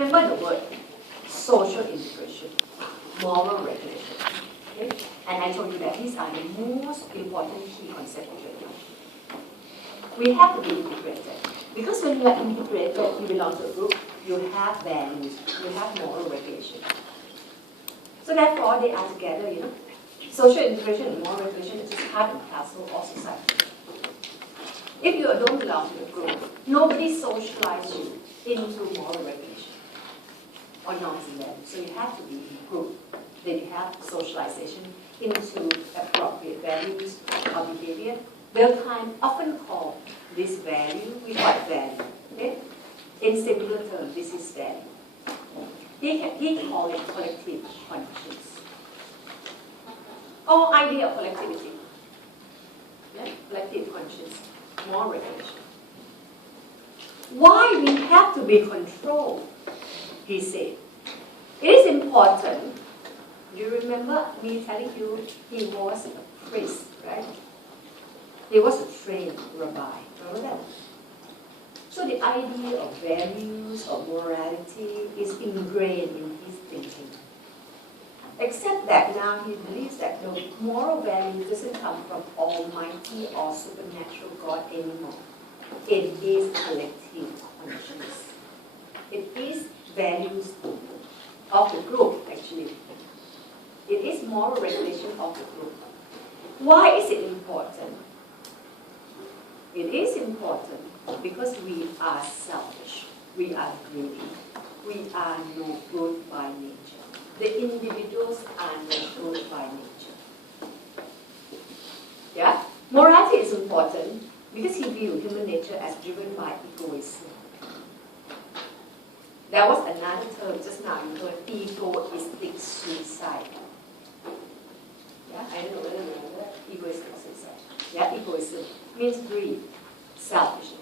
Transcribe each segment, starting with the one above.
remember the word social integration, moral regulation. Okay? And I told you that these are the most important key concepts of your life. We have to be integrated. Because when you are integrated, you belong to a group, you have values, you have moral regulation. So therefore, they are together, you know. Social integration and moral regulation is just part and parcel of society. If you don't belong to a group, nobody socializes you into moral regulation or norms and values. So you have to be in a group. Then you have socialization into appropriate values or behavior. Durkheim often called this value, we call it value. Okay? In similar terms, this is value. He called it collective conscience. Or idea of collectivity. Yeah? Collective conscience, moral regulation. Why we have to be controlled, he said. It is important. You remember me telling you he was a priest, right? He was a trained rabbi. Remember that? So the idea of values, of morality is ingrained in his thinking. Except that now he believes that the moral value doesn't come from almighty or supernatural God anymore. It is collective consciousness. It is values of the group, actually. It is moral regulation of the group. Why is it important? It is important because we are selfish, we are greedy, we are no good by nature. The individuals are no good by nature. Yeah? Morality is important because he viewed human nature as driven by egoism. There was another term just now, you heard egoistic suicide. Yeah, I don't know whether you remember that. Egoistic suicide. Yeah, egoism means greed, selfishness.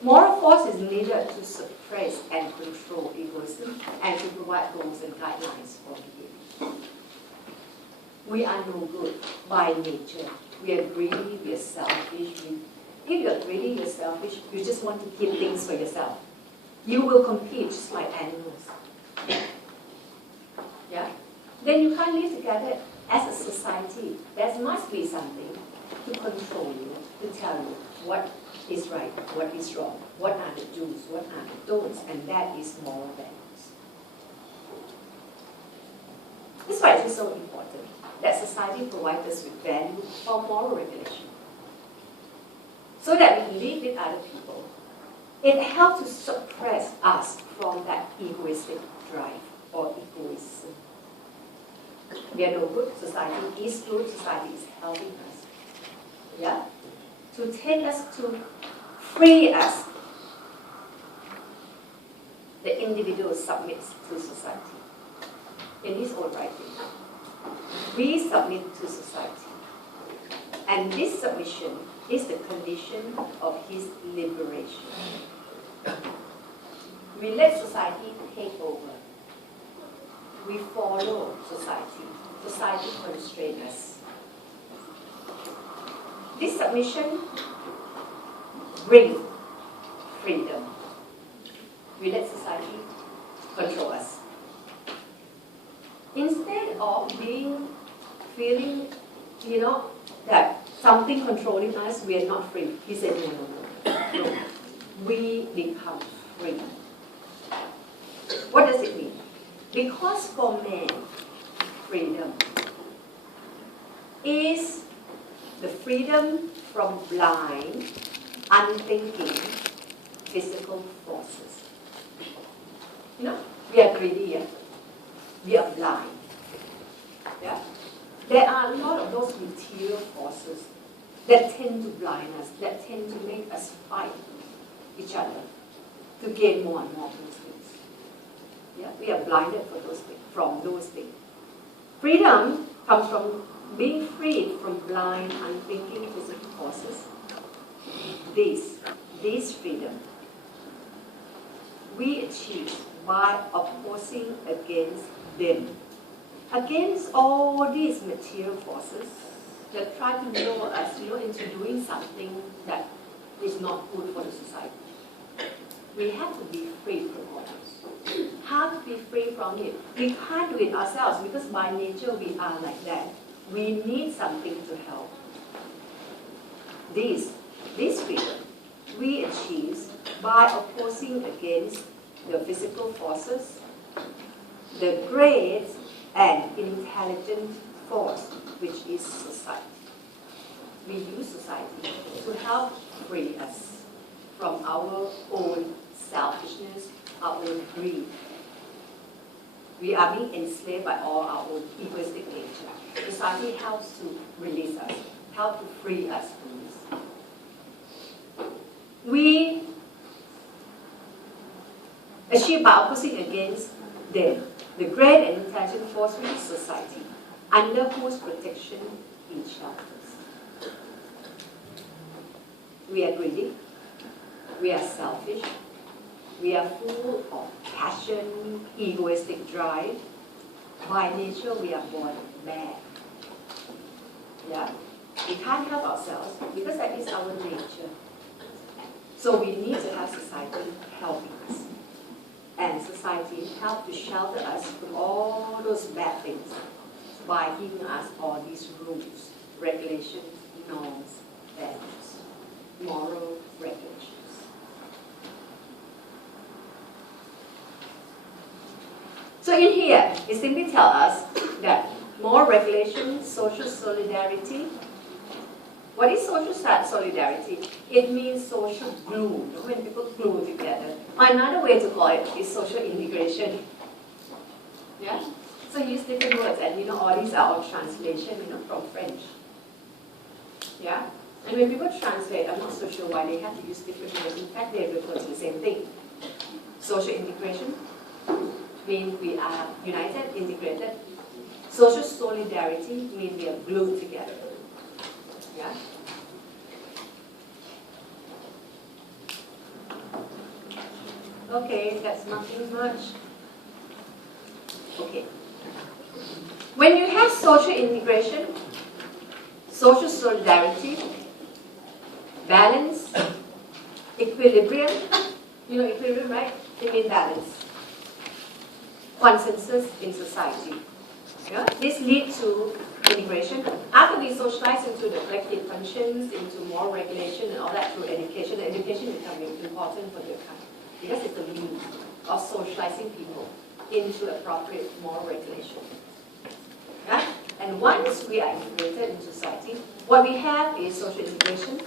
Moral force is needed to suppress and control egoism and to provide rules and guidelines for behavior. We are no good by nature. We are greedy, we are selfish. If you are greedy, you are selfish, you just want to keep things for yourself. You will compete just like animals. Yeah? Then you can't live together as a society. There must be something to control you, to tell you what is right, what is wrong, what are the do's, what are the don'ts, and that is moral values. That's why it is so important that society provides us with value for moral regulation. So that we live with other people. It helps to suppress us from that egoistic drive or egoism. We are no good, society is good, society is helping us. Yeah? To take us to free us, the individual submits to society. In his own writing, we submit to society. And this submission is the condition of his liberation. We let society take over. We follow society. Society constrains us. This submission brings freedom. We let society control us. Instead of feeling, that something controlling us, we are not free. He said, no. We become free. What does it mean? Because for man, freedom is the freedom from blind, unthinking physical forces. We are greedy, yeah? We are blind. Yeah? There are a lot of those material forces that tend to blind us, that tend to make us fight each other to gain more and more of those things. Yeah? We are blinded from those things. Freedom comes from being freed from blind, unthinking physical forces. This freedom we achieve by opposing against them. Against all these material forces that try to lure us into doing something that is not good for the society. we have to be free from all this. Have to be free from it. We can't do it ourselves because by nature we are like that. We need something to help. This freedom we achieve by opposing against the physical forces, the great and intelligent force, which is society. We use society to help free us from our own selfishness, our own greed. We are being enslaved by all our own egoistic nature. Society helps to release us, help to free us from this. We achieve by opposing against them, the great and intelligent force which is society, under whose protection we shelters. We are greedy, we are selfish, we are full of passion, egoistic drive. By nature, we are born bad. Yeah? We can't help ourselves because that is our nature. So we need to have society helping us. And society help to shelter us from all those bad things by giving us all these rules, regulations, norms, values, moral regulations. So in here, it simply tells us that more regulation, social solidarity. What is social solidarity? It means social glue, when people glue together. Another way to call it is social integration. Yeah? So use different words, and all these are all translation, from French. Yeah? And when people translate, I'm not so sure why they have to use different words. In fact, they refer to the same thing. Social integration means we are united, integrated. Social solidarity means we are glued together. Yeah? Okay, that's nothing much. Okay. When you have social integration, social solidarity, balance, equilibrium, equilibrium, right? It means balance. Consensus in society. Yeah? This leads to integration. After we socialize into the collective conscience, into moral regulation and all that through education, the education is becoming important for the country because it's the means of socializing people into appropriate moral regulation. Yeah? And once we are integrated in society, what we have is social integration,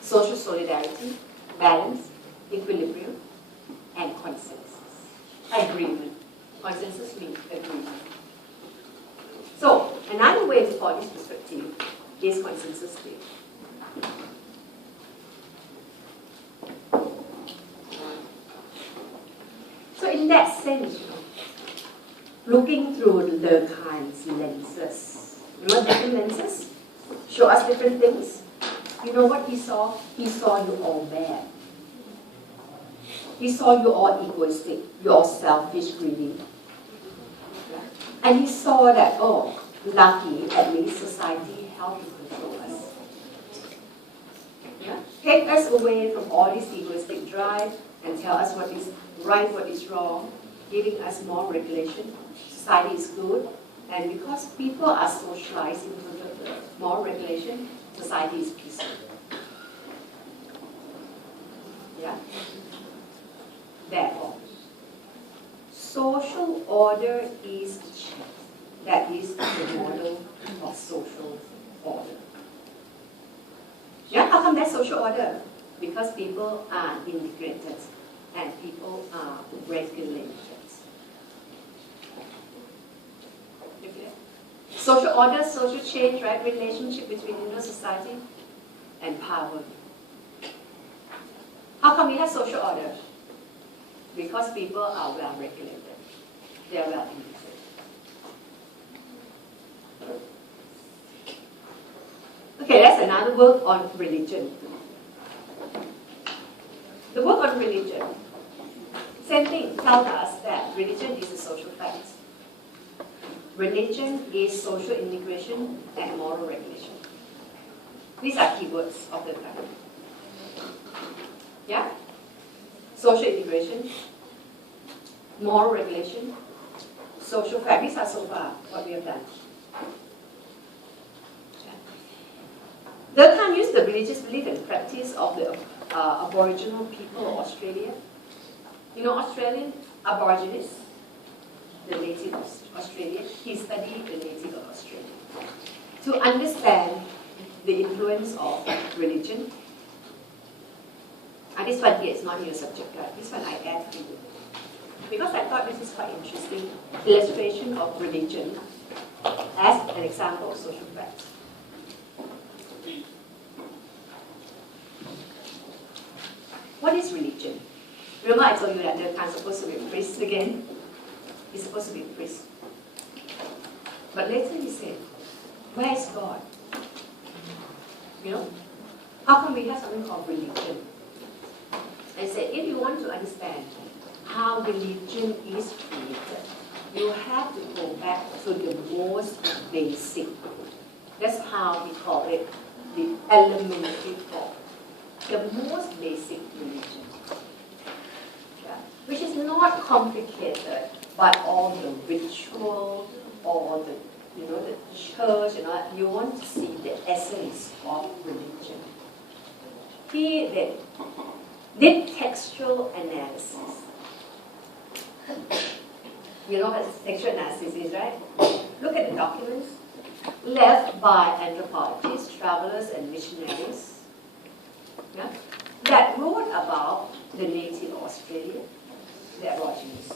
social solidarity, balance, equilibrium, and consensus. Agreement. Consensus means agreement. So, another way to call this perspective is consensus theory. So, in that sense, looking through Durkheim's lenses, different lenses show us different things. You know what he saw? He saw you all bad. He saw you all egoistic, you all selfish, greedy. And he saw that, oh, lucky, at least society helped to control us. Yeah? Take us away from all this egoistic drive and tell us what is right, what is wrong, giving us more regulation. Society is good, and because people are socialized into the more regulation, society is peaceful. Yeah? Therefore, social order is checked. That is the model of social order. Yeah, how come that's social order? Because people are integrated and people are regulated. Okay. Social order, social change, right? Relationship between society and power. How come we have social order? Because people are well regulated. They are well integrated. Okay, that's another work on religion. The work on religion, same thing, tells us that religion is a social fact. Religion is social integration and moral regulation. These are keywords of the time. Yeah? social integration, moral regulation, social fabric. These are so far what we have done. The time use the religious belief and practice of the Aboriginal people of Australia. You know, Australian Aborigines, the native of Australia, he studied the native of Australia. To understand the influence of religion, and this one here is not your subject, this one I add for you. Because I thought this is quite interesting, illustration of religion as an example of social practice. What is religion? Remember I told you that the Khan's supposed to be a priest again? He's supposed to be a priest. But later he said, where is God? You know? How come we have something called religion? I said, if you want to understand how religion is created, you have to go back to the most basic. That's how we call it the elementary form. The most basic religion. Yeah? Which is not complicated by all the ritual or the the church, you want to see the essence of religion. He did textual analysis. You know what textual analysis is, right? Look at the documents left by anthropologists, travelers, and missionaries, yeah, that wrote about the native Australia, the Aborigines.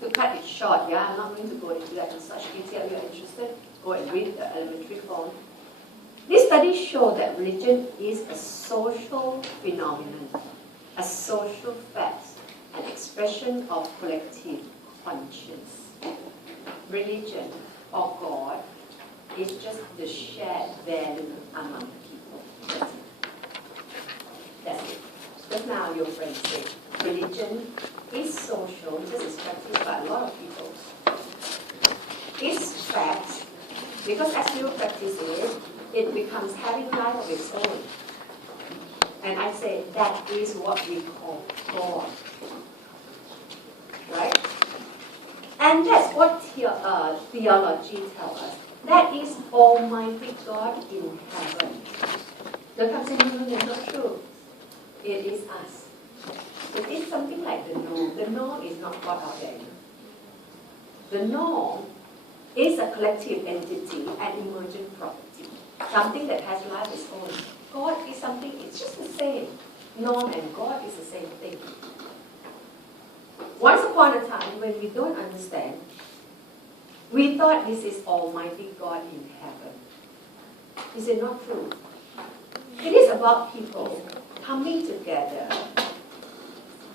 To cut it short, I'm not going to go into that in such detail. If you're interested, go and read the elementary form. These studies show that religion is a social phenomenon, a social fact, an expression of collective conscience. Religion or God is just the shared value among people. That's it. Just now your friend said, religion is social, this is practiced by a lot of people. It's fact, because as you practice it, it becomes having life of its own. And I say that is what we call God. Right? And that's what theology tells us. That is Almighty God in heaven. Don't come saying, no, that's not true. It is us. It is something like the norm. The norm is not God out there. The norm is a collective entity, an emergent property, something that has life of its own. God is something, it's just the same. Norm and God is the same thing. Once upon a time, when we don't understand, we thought this is Almighty God in heaven. Is it not true? It is about people coming together,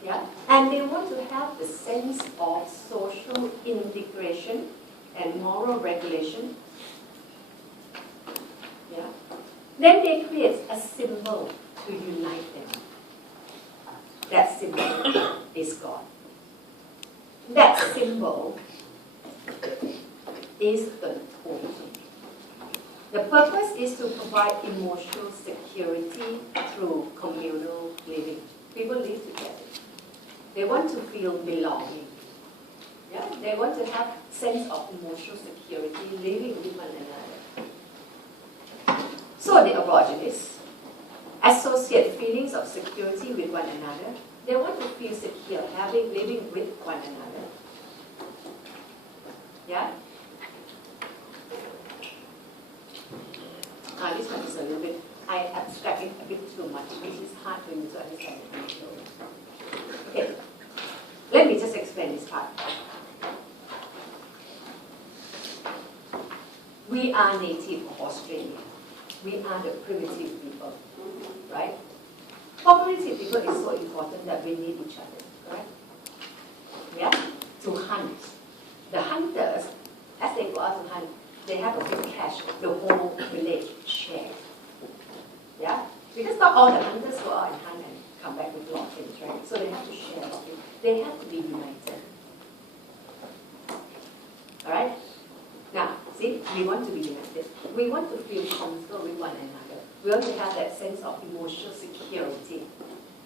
yeah, and they want to have the sense of social integration and moral regulation. Yeah. Then they create a symbol to unite them. That symbol is God. That symbol is the Totem. The purpose is to provide emotional security through communal living. People live together. They want to feel belonging. Yeah? They want to have sense of emotional security living with one another. So the Aborigines associate feelings of security with one another. They want to feel secure, living with one another. Yeah? This one is a little bit, I abstract it a bit too much, which is hard for you to understand. Okay, let me just explain this part. We are native of Australia. We are the primitive people, right? For primitive people, it's so important that we need each other, right? Yeah? To hunt. The hunters, as they go out to hunt, they have a big catch, the whole village share. Yeah? Because not all the hunters go out and hunt and come back with lots of things, right? So they have to share a lot. They have to be united. Alright? Now, see, we want to be united. We want to feel comfortable with one another. We want to have that sense of emotional security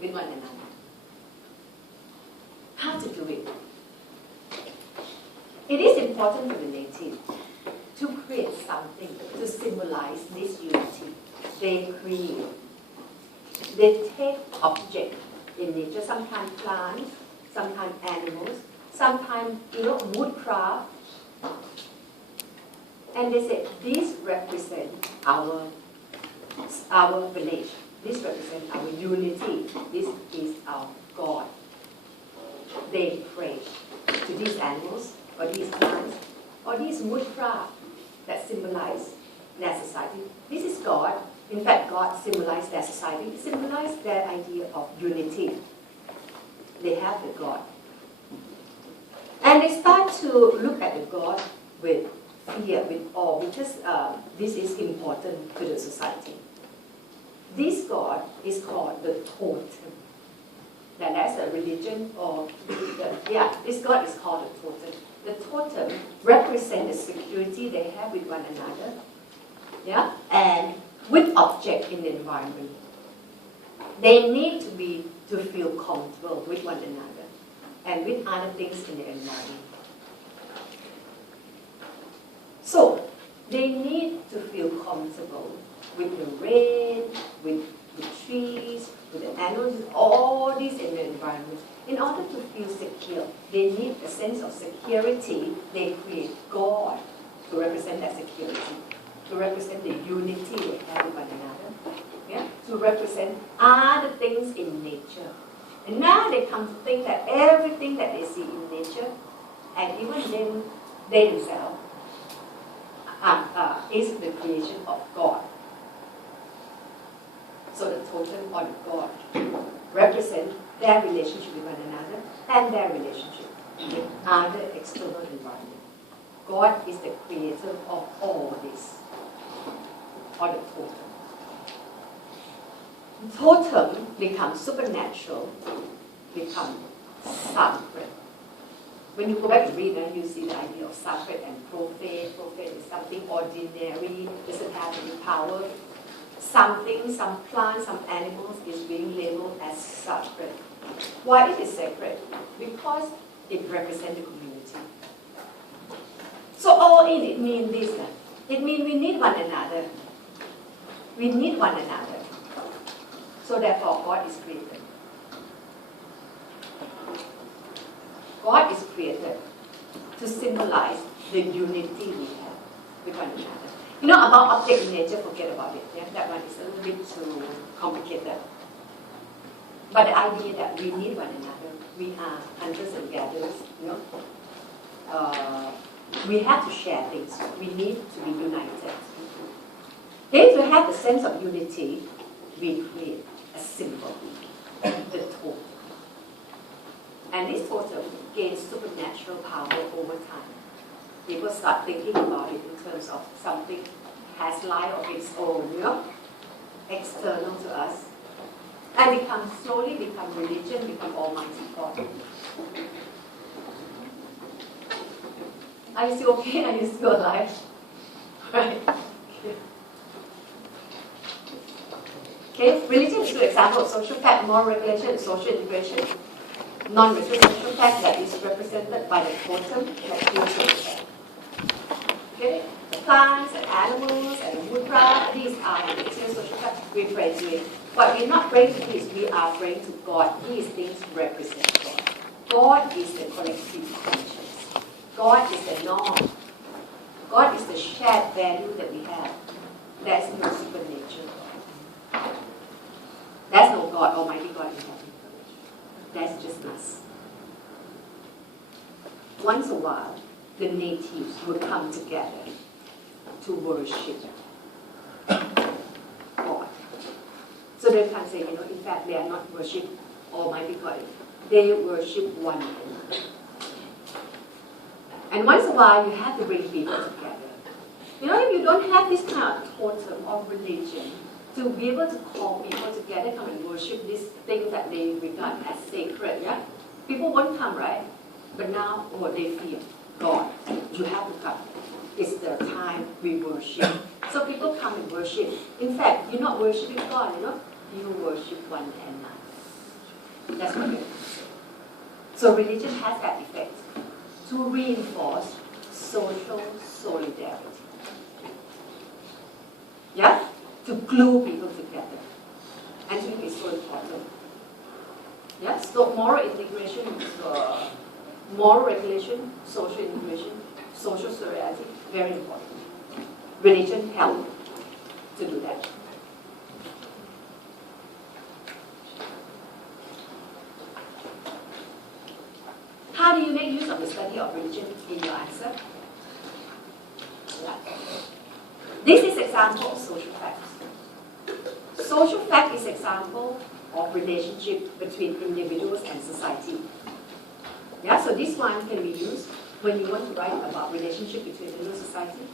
with one another. how to do it. It is important for the native to create something to symbolize this unity. They create. They take objects in nature, sometimes plants, sometimes animals, sometimes woodcraft, and they say this represents our village. This represents our unity. This is our God. They pray to these animals or these plants or these woodcraft that symbolize their society. This is God. In fact, God symbolized their society, symbolized their idea of unity. They have the God. And they start to look at the God with fear, with awe, because this is important to the society. This God is called the totem. Now that's a religion or this God is called the totem. The totem represents the security they have with one another, and with object in the environment. They need to feel comfortable with one another and with other things in the environment. So they need to feel comfortable with the rain, with the trees, with the animals, with all these in the environment. In order to feel secure, they need a sense of security. They create God to represent that security, to represent the unity they have with one another, to represent other things in nature. And now they come to think that everything that they see in nature, and even them, they themselves, is the creation of God. So the totem or the God represent their relationship with one another and their relationship with other external environment. God is the creator of all this, or the totem. Totem becomes supernatural, becomes sacred. When you go back and read, you see the idea of sacred and profane. Profane is something ordinary, doesn't have any power. Something, some plants, some animals is being labeled as sacred. Why it is sacred? Because it represents the community. So all in it means this. It means we need one another. We need one another. So therefore God is created. God is created to symbolize the unity we have with one another. About object in nature, forget about it. That one is a little bit too complicated. But the idea that we need one another, we are hunters and gatherers, we have to share things. We need to be united. Then to have the sense of unity, we create a symbol, the totem. And this totem gains supernatural power over time. People start thinking about it in terms of something has life of its own, external to us, and slowly become religion, become Almighty God. Are you still okay? Are you still alive? Right? Okay, religion is a good example of social fact, moral regulation, and social integration. Non-material social fact that is represented by the totem that feels. Okay? The plants and animals and the woodcraft, these are the material social facts we pray to it. But we're not praying to this, we are praying to God. These things represent God. God is the collective conscience. God is the norm. God is the shared value that we have. There's no supernature. There's no God, Almighty God in heaven. That's just us. Once a while, the natives would come together to worship God. So they can say, in fact, they are not worship Almighty God. They worship one another. And once in a while, you have to bring people together. If you don't have this kind of totem of religion, to be able to call people together, come and worship these things that they regard as sacred, people won't come, right? But now, they fear God. You have to come. It's the time we worship. So people come and worship. In fact, you're not worshiping God, you worship one another. That's what it is. So religion has that effect to reinforce social solidarity. Yeah? To glue people together. I think it's so important. Yeah? So moral integration is moral regulation, social integration, social solidarity, very important. Religion helps to do that. How do you make use of the study of religion in your answer? This is example of social facts. Social fact is example of relationship between individuals and society. Yeah, so this one can be used when you want to write about relationship between individual and society.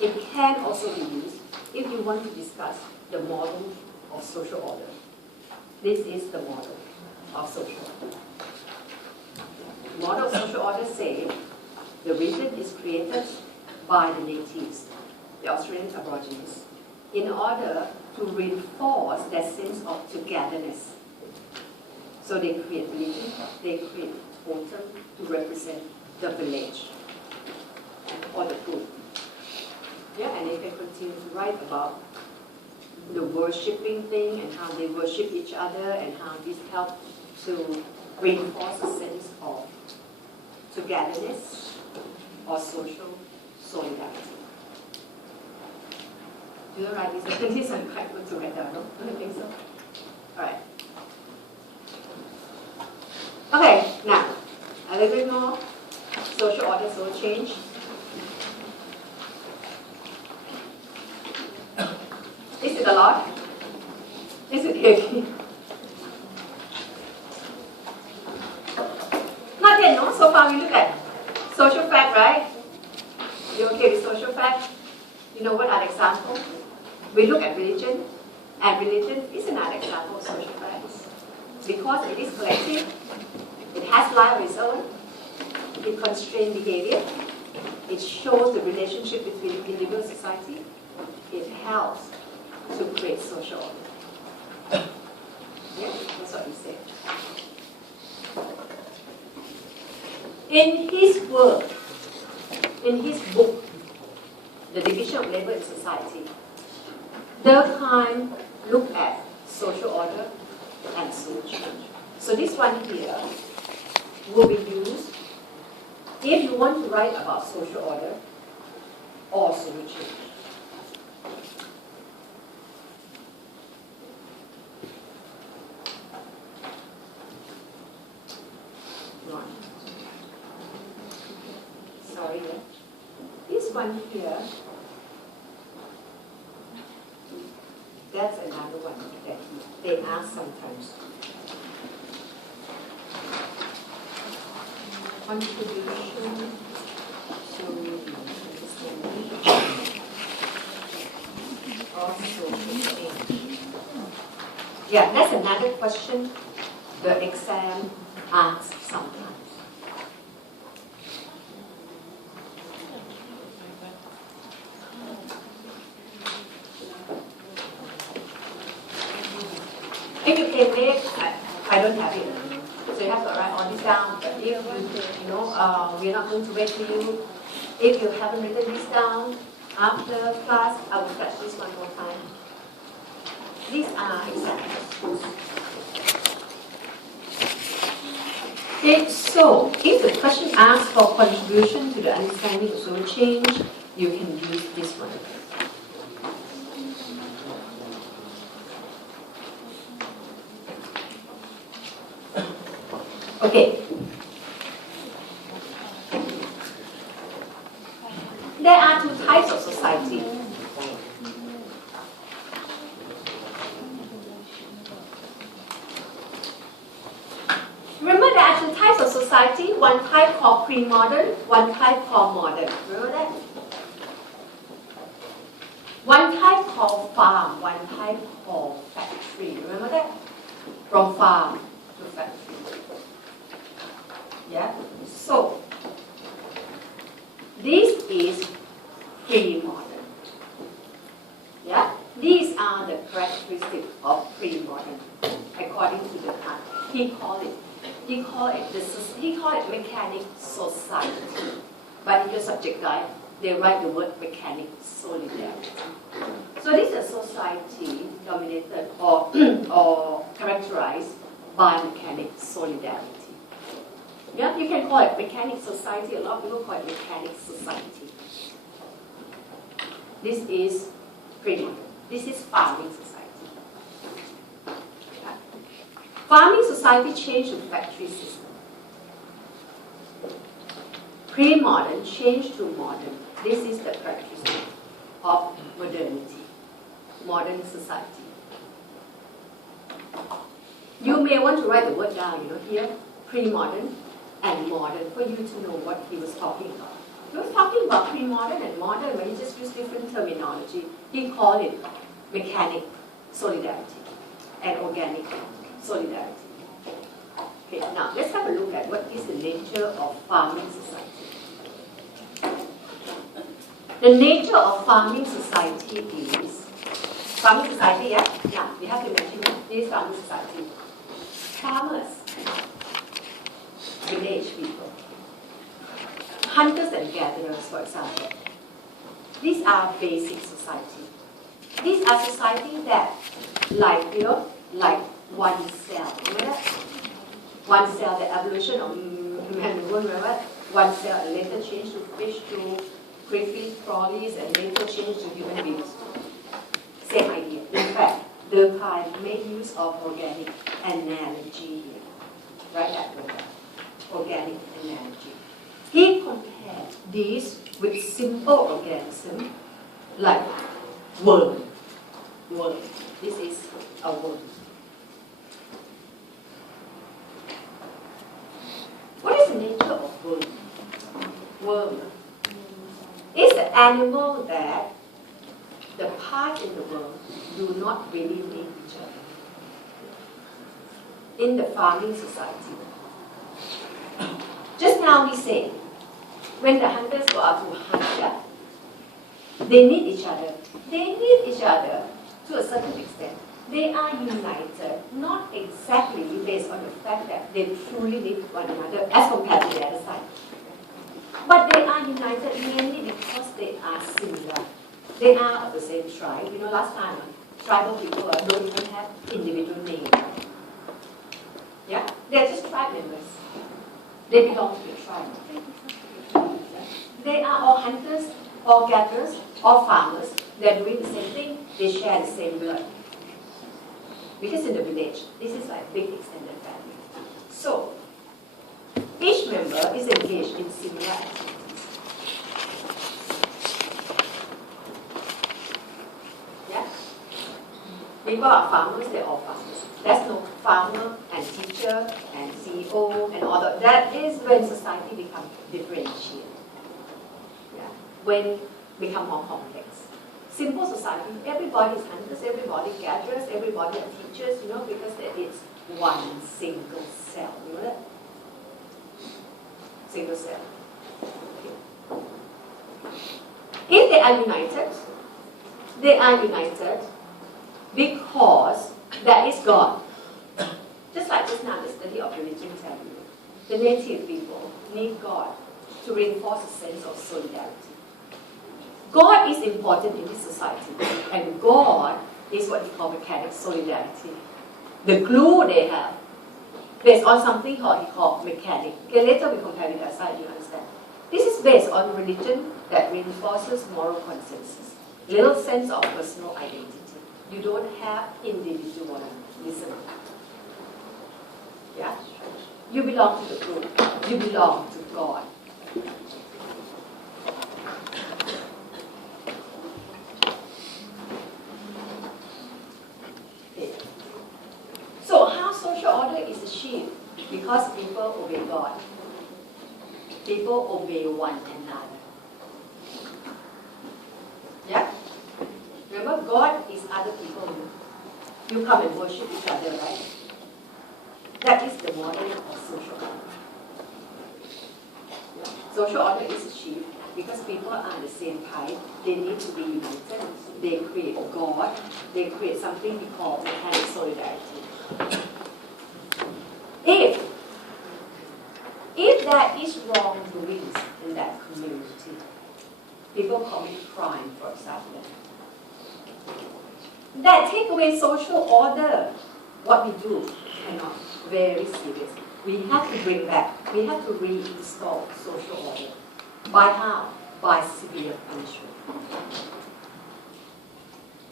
It can also be used if you want to discuss the model of social order. This is the model of social order. The model of social order says the region is created by the natives, the Australian Aborigines, in order to reinforce their sense of togetherness. So they create religion, they create totem to represent the village or the group. Yeah, and they can continue to write about the worshipping thing and how they worship each other and how this helps to reinforce a sense of togetherness or social solidarity. Do you write this? I think these are quite good to write down, no? Don't you think so? Alright. Okay, now, a little bit more social order, social change. Is it a lot? Is it heavy? Not yet, no? So far we look at social fact, right? You okay with social fact? You know what are the examples? We look at religion, and religion is another example of social facts. Because it is collective, it has life of its own, it constrains behavior, it shows the relationship between individual and society, it helps to create social order. Yeah, that's what he said. In his work, in his book, The Division of Labor in Society, Durkheim looked at social order and social change. So this one here will be used if you want to write about social order or social change. Sorry, this one here, that's another one that they ask sometimes. Contribution to the understanding of social change. Yeah, that's another question the exam asks sometimes. If you can make, I don't have it, so you have to write all this down. But if you know, we're not going to wait for you. If you haven't written this down after class, I will flash this one more time. These are examples. Okay, so if the question asks for contribution to the understanding of social change, you can use this one. Okay. There are two types of society. Remember there are two types of society, one type called pre-modern, one type called modern. Remember that? One type called farm, one type called factory. Remember that? From farm to factory. Yeah? So, this is pre-modern. Yeah? These are the characteristics of pre-modern, according to Descartes. He called it He called it mechanic society. But in your subject guide, they write the word mechanic solidarity. So this is a society dominated or characterized by mechanic solidarity. Yeah, you can call it mechanic society. A lot of people call it mechanic society. This is pretty. This is farming society. Yeah. Farming society changed to factory system. Pre-modern changed to modern. This is the practice of modernity, modern society. You may want to write the word down, here, pre-modern and modern, for you to know what he was talking about. He was talking about pre-modern and modern, but he just used different terminology. He called it mechanic solidarity and organic solidarity. Okay, now let's have a look at what is the nature of farming society. The nature of farming society is, farming society, yeah, we have to mention this farming society. Farmers, village people, hunters and gatherers, for example. These are basic society. These are society that, like one cell. Remember that? One cell, the evolution of man and woman, remember? One cell later changed to fish, to crayfish, crawlies, and later changed to human beings. Same idea. In fact, Durkheim made use of organic analogy here. Write that word down. Organic analogy. He compared these with simple organisms like worm. Worm. This is a worm. What is the nature of worm? Worm. It's an animal that the parts in the worm do not really need each other. In the farming society. Just now we say, when the hunters go out to hunt, they need each other. They need each other to a certain extent. They are united, not exactly based on the fact that they truly need one another as compared to the other side. But they are united mainly because they are similar. They are of the same tribe. Last time, tribal people don't even have individual names. Yeah? They're just tribe members. They belong to the tribe. They are all hunters, all gatherers, all farmers. They're doing the same thing. They share the same blood. Because in the village, this is like big extended family. So, each member is engaged in similar activities. Yeah? People are farmers, they're all farmers. There's no farmer and teacher and CEO and all that. That is when society becomes differentiated. Yeah? When it becomes more complex. Simple society, everybody is hunters, everybody gatherers, everybody are teachers, because it's one single cell. You know that? Single cell. Okay. If they are united because there is God. Just like just now, the study of religion tell you, the native people need God to reinforce a sense of solidarity. God is important in this society, and God is what we call mechanic solidarity. The glue they have, based on something he called mechanic. Okay, later we compare with the side, you understand. This is based on religion that reinforces moral consensus, little sense of personal identity. You don't have individualism. Yeah? You belong to the group. You belong to God. Okay. So how social order is achieved? Because people obey God. People obey one another. Yeah? Remember, God is other people. You come and worship each other, right? That is the model of social order. Yeah? Social order is achieved because people are the same type. They need to be united. They create God. They create something we call mechanic solidarity. If If there is wrongdoings in that community, people commit crime, for example, that take away social order. What we do cannot. Very serious. We have to bring back, we have to reinstall social order. By how? By severe punishment.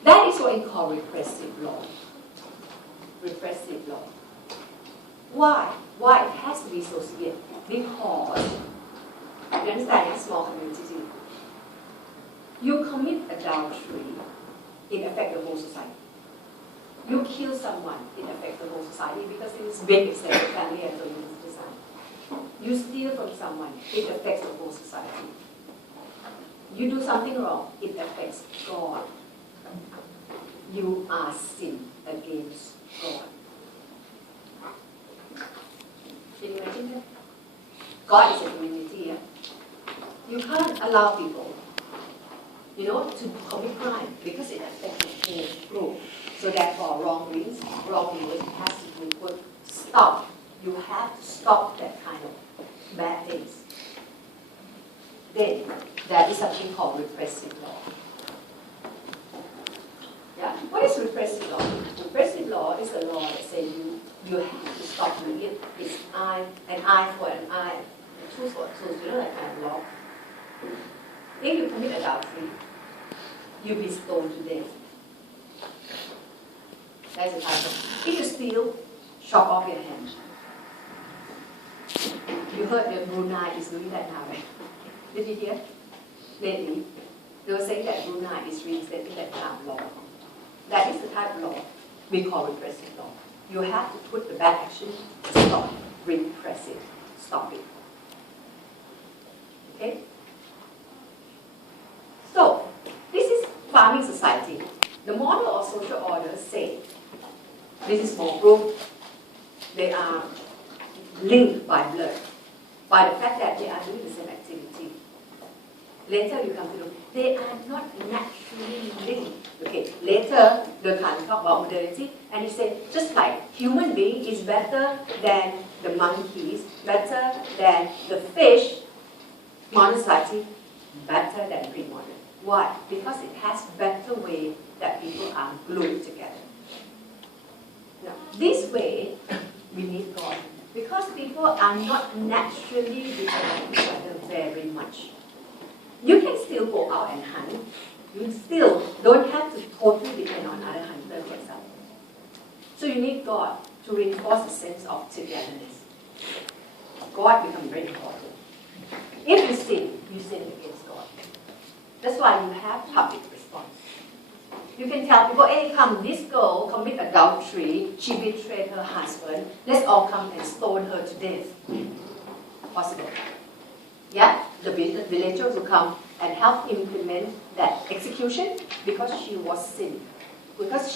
That is what we call repressive law. Repressive law. Why? Why it has to be so severe? Because, you understand, in small communities, you commit adultery, it affects the whole society. You kill someone, it affects the whole society because it is big extended family and community society. You steal from someone, it affects the whole society. You do something wrong, it affects God. You are sin against God. Can you imagine that? God is a community. Yeah? You can't allow people, to commit crime because it affects the whole group. So therefore, wrongdoings, it has to be put stop. You have to stop that kind of bad things. Then there is something called repressive law. Yeah? What is repressive law? Repressive law is a law that says you have to stop doing it. It's an eye for an eye, a tooth for a tooth, that kind of law. If you commit adultery, you'll be stoned to death. That's the type of. If you steal, chop off your hand. You heard that Brunei is doing that now, right? Did you hear? Lately, they were saying that Brunei is reinstating that kind of law. That is the type of law we call repressive law. You have to put the bad action, stop, repress it, stop it. Okay? So, this is farming society. The model of social order says, this is small group, they are linked by blood, by the fact that they are doing the same activity. Later you come to know, they are not naturally linked. Okay, later they can talk about modernity, and he said, just like human being is better than the monkeys, better than the fish, modern society, better than pre-modern. Why? Because it has better way that people are glued together. Now, this way, we need God. Because people are not naturally dependent on each other very much. You can still go out and hunt. You still don't have to totally depend on other hunters, for example. So you need God to reinforce a sense of togetherness. God becomes very important. If you sin against God. That's why you have public response. You can tell people, hey, come, this girl commit adultery, she betrayed her husband, let's all come and stone her to death. Possible. Yeah? The villagers will come and help implement that execution because she was sin. Because